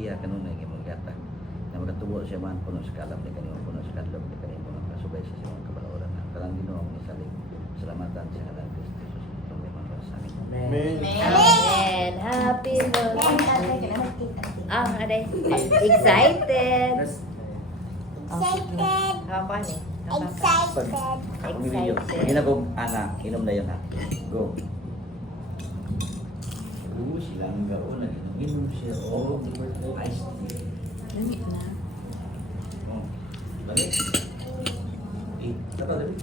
iya kanunay imong gata. Na magatubo siya man puno sa kalam ni kanimo puno sa kadlok ni kanimo kasubay sa imong kabaloran. Kalang Ginoo ang isalig. Salamatan sa ngalan ni Kristo Jesus. Itong limang sa amin. Amen. Happy birthday. Ada excited. Excited. Apa nih? Excited. Pag-video. Hindi na ko, ana, inom na yun ha. Go. Silang gaon na inom siya. Oh, ice tea. Dami na. Oh, balik. Apa tadi?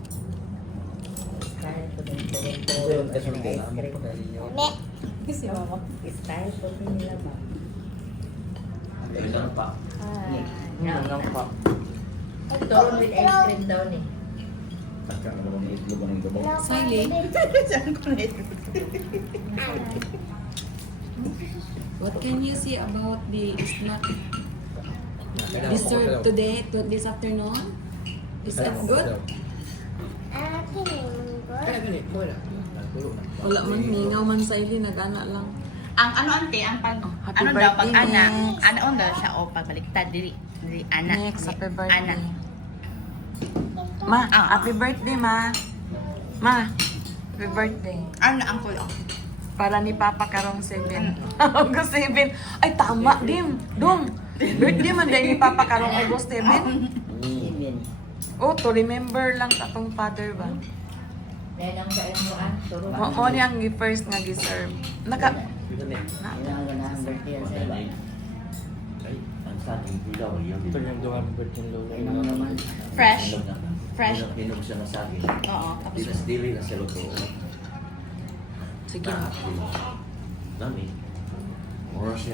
Style po din po rin po. Kasi yung Ice cream. Kasi mama. Style po din nila ba? Ano pa? Turon with ice cream daw ni. Pagka mo ng itlog ng gabong. Siley. What can you say about the snack dessert today, this afternoon? Is it good? Wala man, mingaw man Siley, nag-ana lang. Ang ano ante, ang pag Happy ano daw pag birthday, anak, Next. ano daw siya o pagbaliktad dili anak. Next, happy birthday. Anak. Ma, Ah. happy birthday, ma. Ma, happy birthday. Ano ang kulo? Para ni Papa karong 7. August 7. Ay, tama, Dim. Dong. Birthday man dahil ni Papa karong August 7. Oh, to remember lang atong father ba? Dahil ang kailan mo turon. Mo niyang first nga giserve. Naka Ang ganang birthday yan sa iba. Ang sa ating ilaw, yung Ito yung gawa ng birthday ng lolo. Ano naman? Fresh. Fresh. Inom siya ng saging. Oo. Tapos Dili na siya luto. sige. Nami. Mura siya.